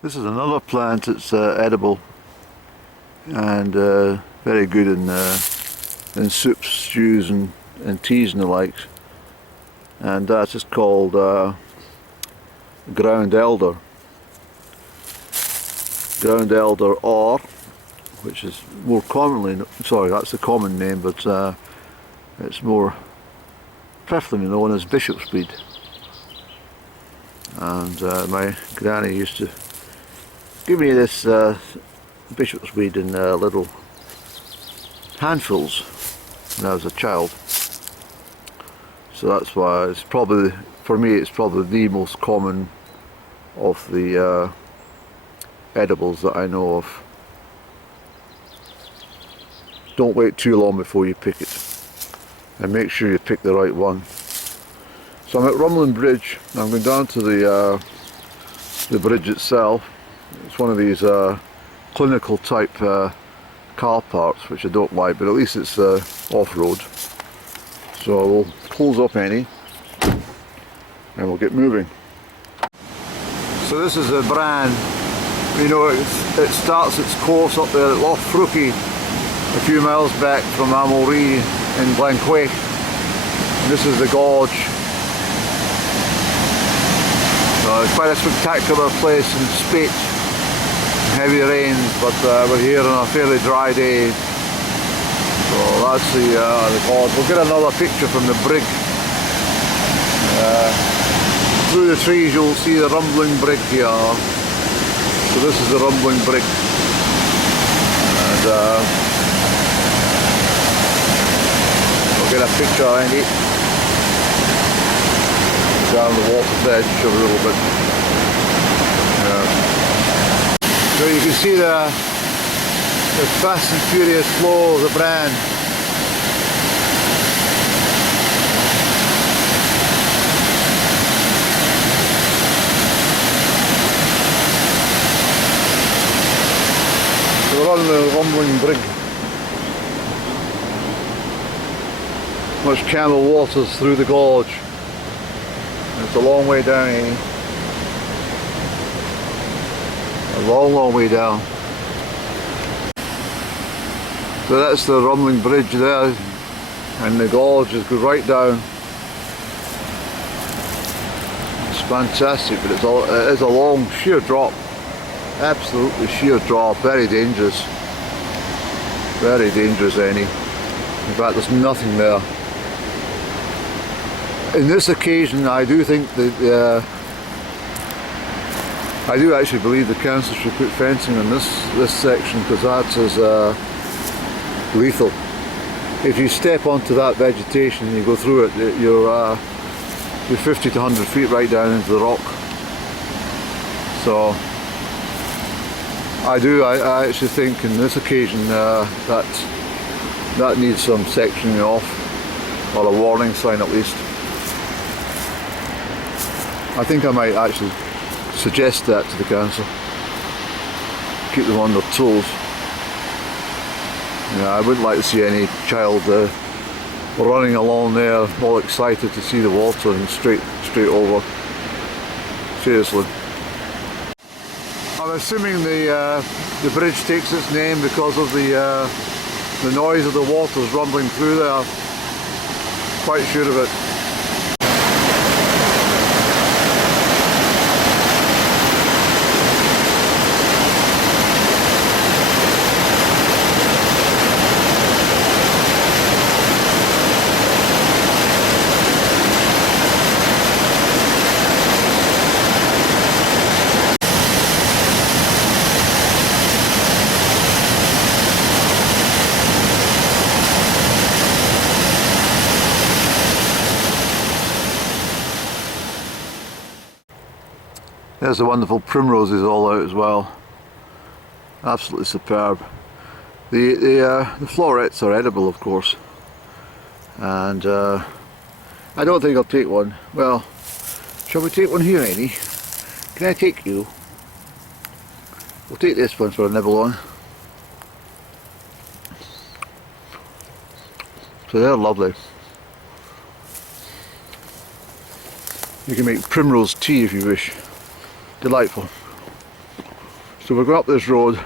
This is another plant that's edible and very good in soups, stews and teas and the likes. And that's just called ground elder. Ground elder, or, which is more commonly, sorry, that's the common name, but it's more preferably known as bishop's weed. And my granny used to give me this bishop's weed in little handfuls when I was a child. So that's why it's probably, for me, it's probably the most common of the edibles that I know of. Don't wait too long before you pick it, and make sure you pick the right one. So I'm at Rumlin Bridge. I'm going down to the bridge itself. It's one of these clinical type car parks, which I don't like, but at least it's off-road. So we'll close up any and we'll get moving. So this is the Braan. You know, it starts its course up there at Loch Freuchie, a few miles back from Amulree in Glenquaich. This is the gorge. So it's quite a spectacular place in spate, heavy rains, but we're here on a fairly dry day. So that's the gorge. We'll get another picture from the brig. Through the trees you'll see the rumbling brig here. So this is the rumbling brig. And we'll get a picture of it down the water's edge a little bit. So you can see the fast and furious flow of the Braan. So we're on the rumbling brig. Much camel waters through the gorge. It's a long way down, eh? A long way down. So that's the rumbling bridge there, and the gorge just goes right down. It's fantastic, but it is a long sheer drop. Absolutely sheer drop, very dangerous. Very dangerous, any. In fact, there's nothing there. In this occasion, I do think that I do actually believe the council should put fencing on this section, because that is lethal. If you step onto that vegetation and you go through it, you're 50 to 100 feet right down into the rock. So I actually think in this occasion that needs some sectioning off, or a warning sign at least. I think I might actually suggest that to the council. Keep them on their toes. Yeah, I wouldn't like to see any child running along there all excited to see the water and straight over. Seriously. I'm assuming the bridge takes its name because of the noise of the waters rumbling through there. Quite sure of it. There's the wonderful primroses all out as well. Absolutely superb. The florets are edible, of course, and I don't think I'll take one. Well, shall we take one here, Annie? Can I take you? We'll take this one for a nibble on. So they're lovely. You can make primrose tea if you wish. Delightful. So we're going up this road,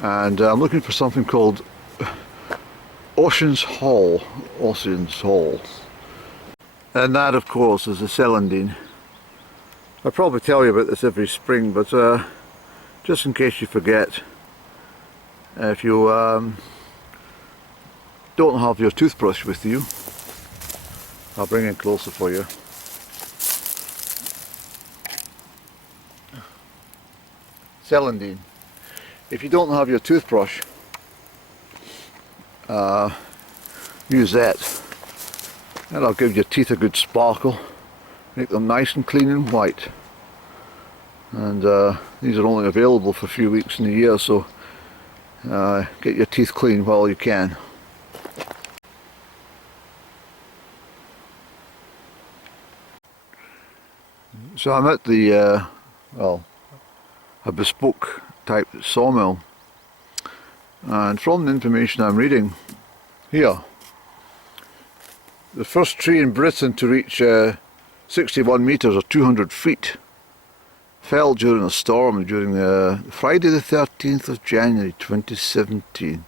and I'm looking for something called Ocean's Hall. Ocean's Hall. And that, of course, is the celandine. I probably tell you about this every spring, but just in case you forget, if you don't have your toothbrush with you, I'll bring it closer for you. Celandine. If you don't have your toothbrush, use that. That'll give your teeth a good sparkle, make them nice and clean and white. And these are only available for a few weeks in the year, so get your teeth clean while you can. So I'm at the, well, a bespoke type sawmill, and from the information I'm reading here, the first tree in Britain to reach 61 metres or 200 feet fell during a storm during Friday the 13th of January 2017.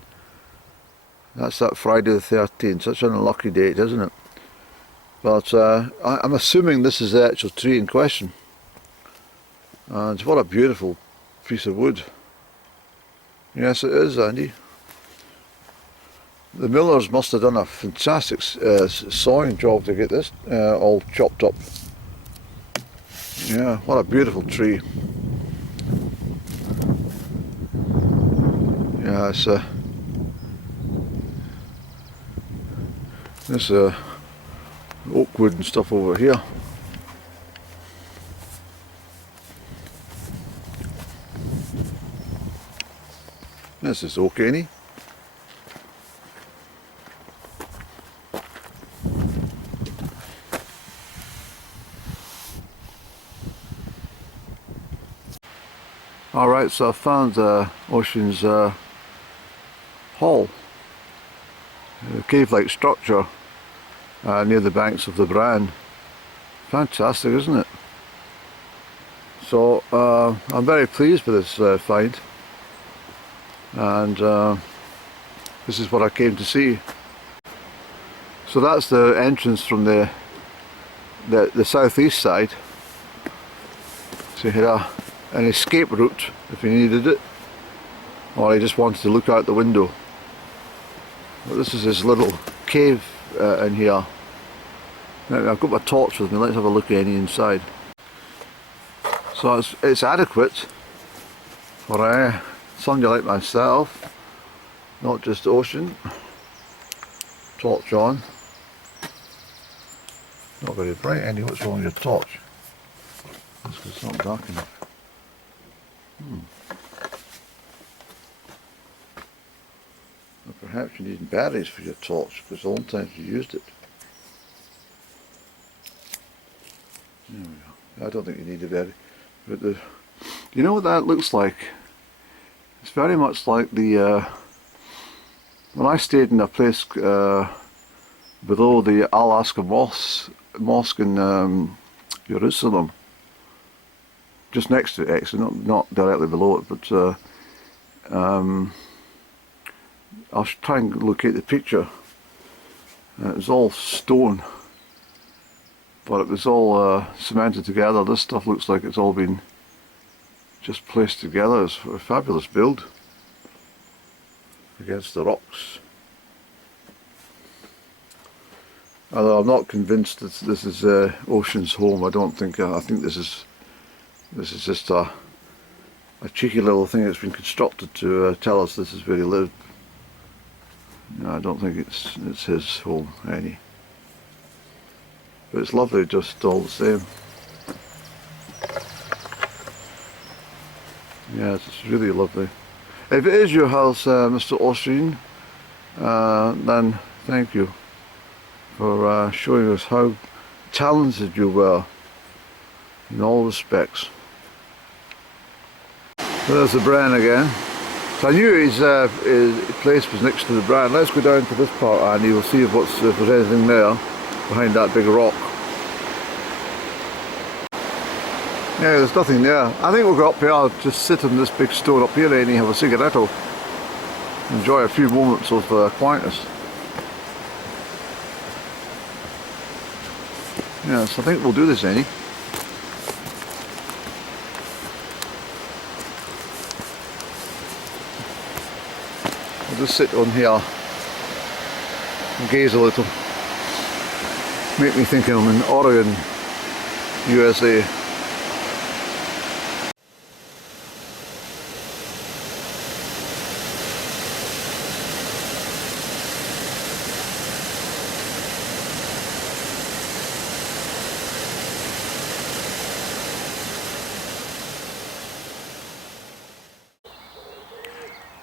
That's that Friday the 13th, such an unlucky date, isn't it? But I'm assuming this is the actual tree in question. And what a beautiful piece of wood. Yes, it is, Andy. The millers must have done a fantastic sawing job to get this all chopped up. Yeah, what a beautiful tree. Yeah, it's this oak wood and stuff over here. This is okay. Alright, so I found Ocean's Hall, a cave-like structure near the banks of the Braan. Fantastic, isn't it? So I'm very pleased with this find, and this is what I came to see. So that's the entrance from the southeast side. So you had an escape route if you needed it, or you just wanted to look out the window. But this is this little cave in here. Now, I've got my torch with me. Let's have a look at any inside. So it's adequate for somebody like myself, not just Ocean. Torch on. Not very bright, Andy. What's wrong with your torch? That's because it's not dark enough. Well, perhaps you need batteries for your torch, because the long time you used it. There we go. I don't think you need a battery. But you know what that looks like? It's very much like the when I stayed in a place below the Al-Aqsa Mosque in Jerusalem. Just next to it, actually, not directly below it, but I'll try and locate the picture. It was all stone, but it was all cemented together. This stuff looks like it's all been just placed together. It's a fabulous build against the rocks. Although I'm not convinced that this is Ocean's home. I don't think. I think this is just a cheeky little thing that's been constructed to tell us this is where he lived. No, I don't think it's his home, any. But it's lovely just all the same. Yes, it's really lovely. If it is your house, Mr. Ocean, then thank you for showing us how talented you were in all respects. So there's the Braan again. So I knew his place was next to the Braan. Let's go down to this part, and you will see if there's anything there behind that big rock. Yeah, there's nothing there. I think we'll go up here, I'll just sit in this big stone up here and have a cigarette, enjoy a few moments of quietness. Yes, I think we'll do this, Annie. I'll just sit on here and gaze a little. Make me think I'm in Oregon, USA.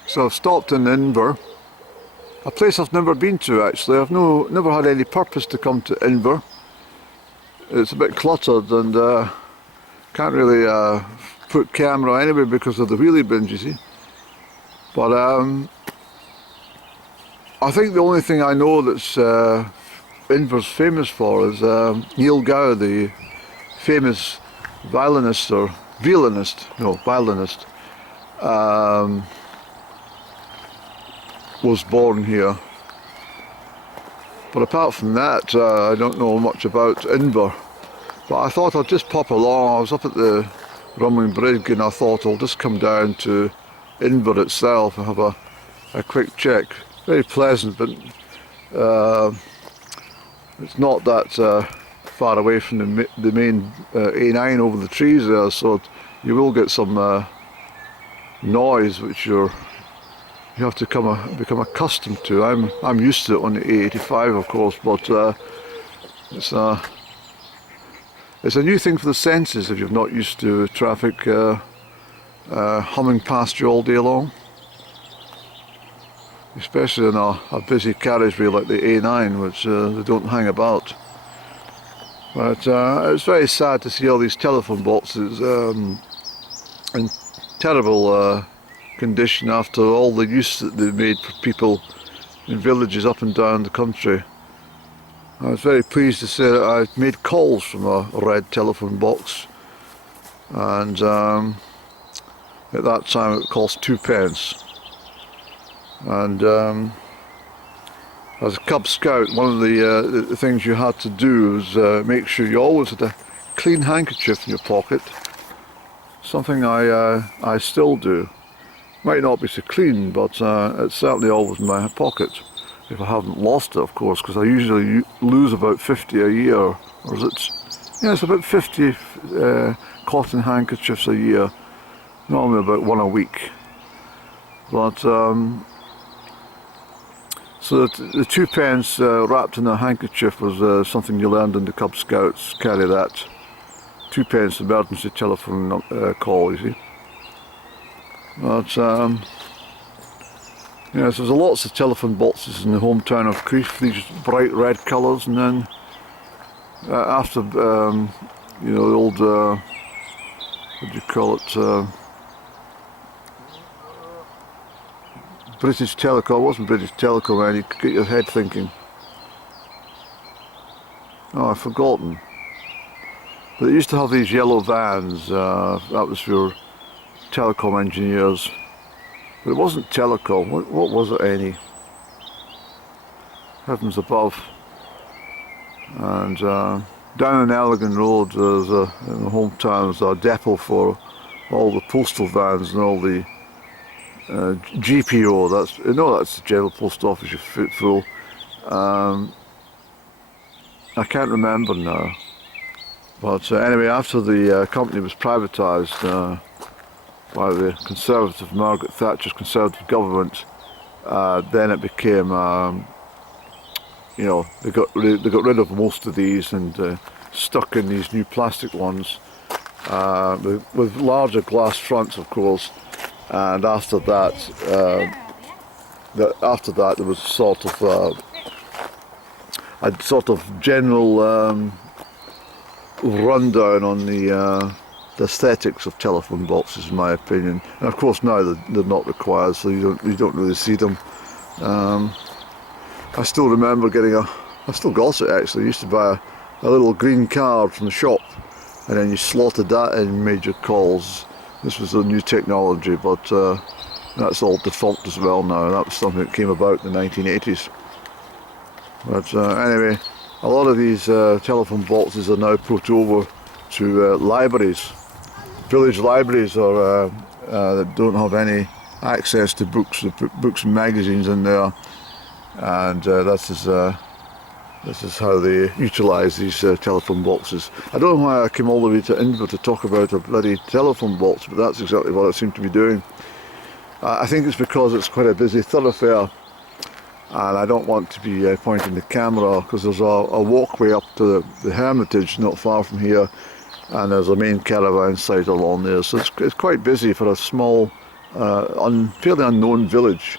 So I've stopped in Inver, a place I've never been to actually. I've never had any purpose to come to Inver. It's a bit cluttered and can't really put camera anywhere because of the wheelie bins, you see. But I think the only thing I know that's Inver's famous for is Neil Gow, the famous violinist, was born here. But apart from that, I don't know much about Inver. But I thought I'd just pop along. I was up at the Rumbling Brig and I thought I'll just come down to Inver itself and have a quick check. Very pleasant, but it's not that far away from the main A9 over the trees there, so you will get some noise which you have to become accustomed to. I'm used to it on the A85, of course, but it's a new thing for the senses if you're not used to traffic humming past you all day long, especially in a busy carriageway like the A9, which they don't hang about. But it's very sad to see all these telephone boxes in terrible condition after all the use that they've made for people in villages up and down the country. I was very pleased to say that I made calls from a red telephone box, and at that time it cost 2p. And as a Cub Scout, one of the things you had to do was make sure you always had a clean handkerchief in your pocket. Something I still do. Might not be so clean, but it's certainly always in my pocket. If I haven't lost it, of course, because I usually lose about 50 a year, or is it? Yeah, it's about 50 cotton handkerchiefs a year, normally about one a week. But so the 2p wrapped in a handkerchief was something you learned in the Cub Scouts. Carry that. 2p emergency telephone call, you see. But yeah, so there's lots of telephone boxes in the hometown of Crieff, these bright red colours, and then after you know, the old what do you call it, British Telecom. It wasn't British Telecom, man. You could get your head thinking. Oh, I've forgotten. But they used to have these yellow vans. That was for telecom engineers. But it wasn't telecom. What was it, any? Heavens above. And down in Elgin Road, there's in the hometown, there's a depot for all the postal vans and all the GPO. That's the General Post Office, you fool. I can't remember now. But anyway, after the company was privatised by the Conservative, Margaret Thatcher's Conservative government, then it became, you know, they got rid of most of these and stuck in these new plastic ones with larger glass fronts, of course. And after that, there was sort of a sort of general rundown on the aesthetics of telephone boxes, in my opinion. And of course now they're not required, so you don't really see them. I still remember I still got it actually. I used to buy a little green card from the shop, and then you slotted that in and made your calls. This was the new technology, but that's all defunct as well now. That was something that came about in the 1980s. But anyway, a lot of these telephone boxes are now put over to libraries, village libraries, or that don't have any access to books. They put books and magazines in there, and this is how they utilise these telephone boxes. I don't know why I came all the way to Inver to talk about a bloody telephone box, but that's exactly what I seem to be doing. I think it's because it's quite a busy thoroughfare, and I don't want to be pointing the camera, because there's a walkway up to the Hermitage not far from here, and there's a main caravan site along there, so it's quite busy for a small, fairly unknown village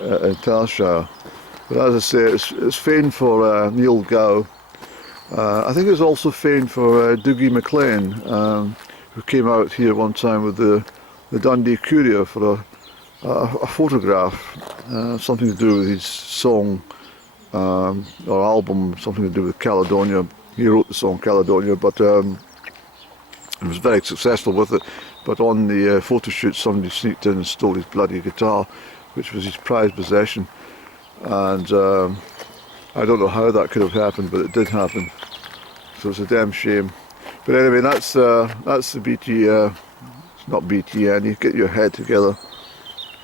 in Perthshire. But as I say, it's famed for Neil Gow. I think it's also famed for Dougie MacLean, who came out here one time with the Dundee Courier for a photograph, something to do with his song or album, something to do with Caledonia. He wrote the song Caledonia, but he was very successful with it. But on the photo shoot, somebody sneaked in and stole his bloody guitar, which was his prized possession. And I don't know how that could have happened, but it did happen. So it's a damn shame. But anyway, that's the BT. It's not BTN. You get your head together.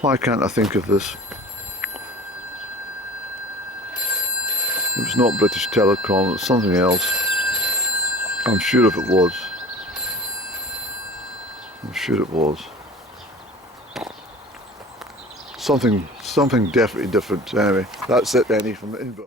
Why can't I think of this? It was not British Telecom. It was something else. I'm sure if it was. I'm sure it was. Something definitely different. Anyway, that's it, Benny, from Inver.